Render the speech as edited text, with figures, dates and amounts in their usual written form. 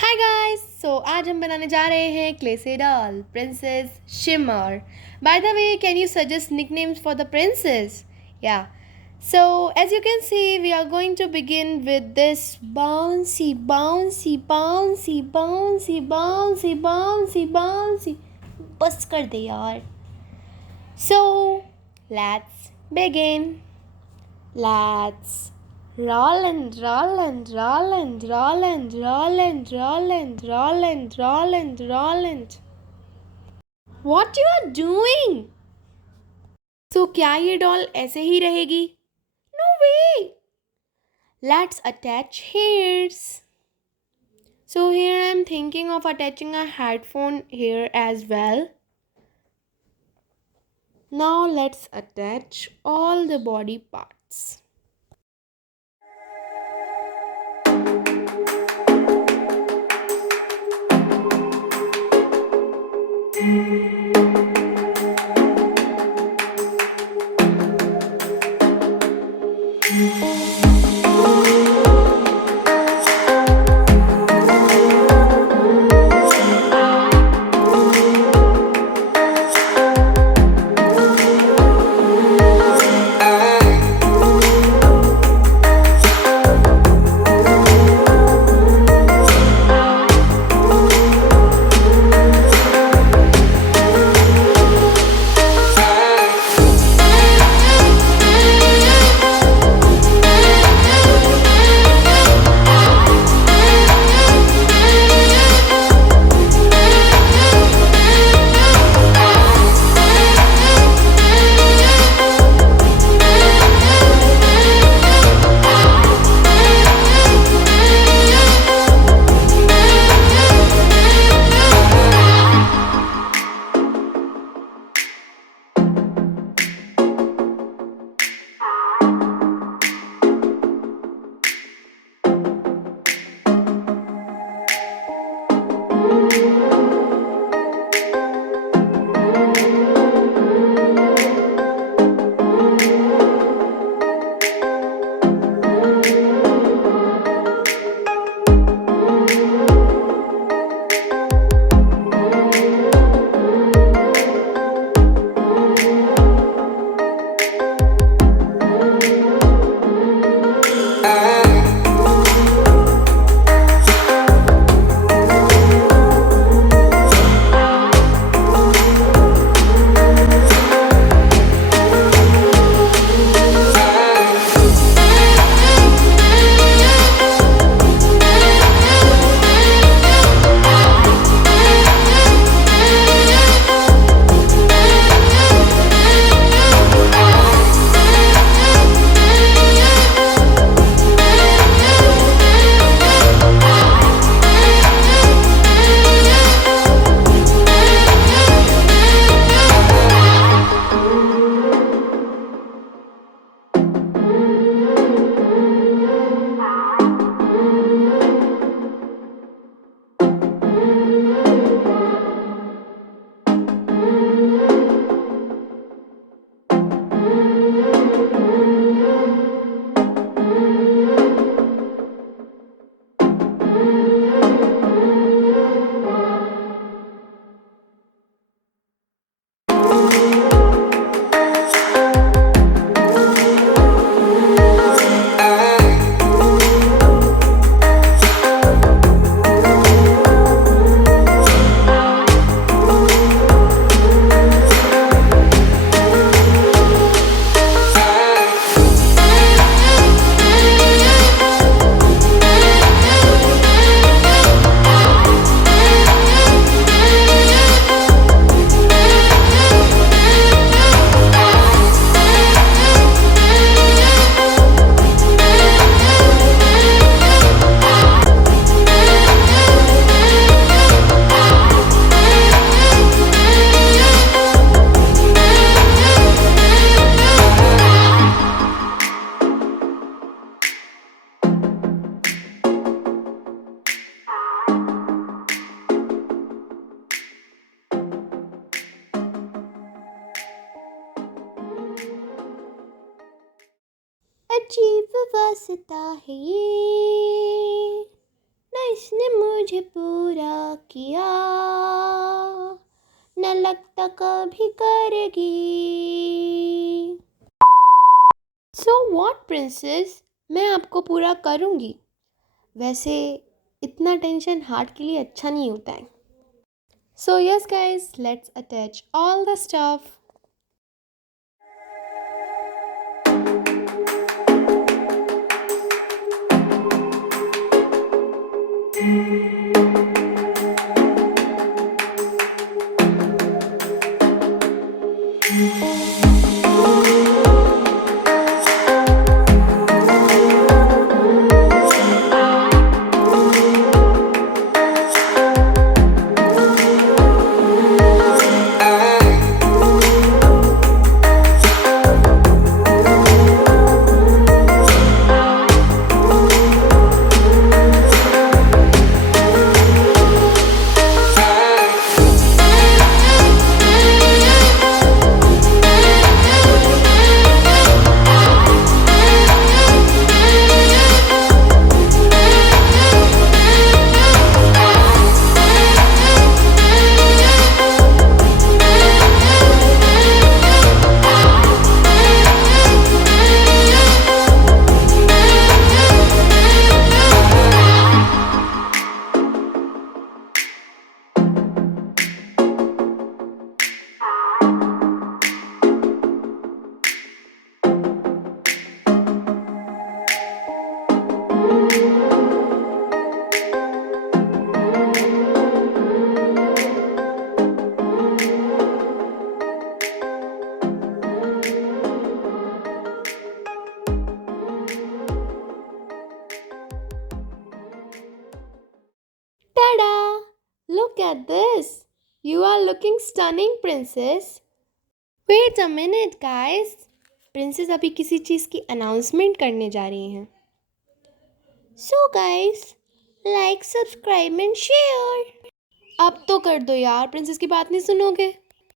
Hi guys आज हम बनाने जा रहे हैं क्ले से doll princess shimmer. By the way, can you suggest nicknames for the princess? Yeah. So as you can see, we are going to begin with this bouncy bouncy bouncy bouncy bouncy bouncy bouncy. बस कर दे यार. So let's begin. Let's roll and roll and roll and roll and roll and roll and roll and roll and roll and. What you are doing? So क्या ये doll ऐसे ही रहेगी? No way. Let's attach hairs. So here I am thinking of attaching a headphone here as well. Now let's attach all the body parts. अजीब वास्ता है ये, नहीं इसने मुझे पूरा किया, न लगता कभी करेगी। सो व्हाट प्रिंसेस, मैं आपको पूरा करूँगी। वैसे इतना टेंशन हार्ट के लिए अच्छा नहीं होता है। So yes guys, let's attach all the stuff. Tada! Look at this. You are looking stunning, princess. Wait a minute, guys. Princess अभी किसी चीज़ की अनाउंसमेंट करने जा रही हैं. So guys, like, subscribe and share. अब तो कर दो यार, प्रिंसेस की बात नहीं सुनोगे.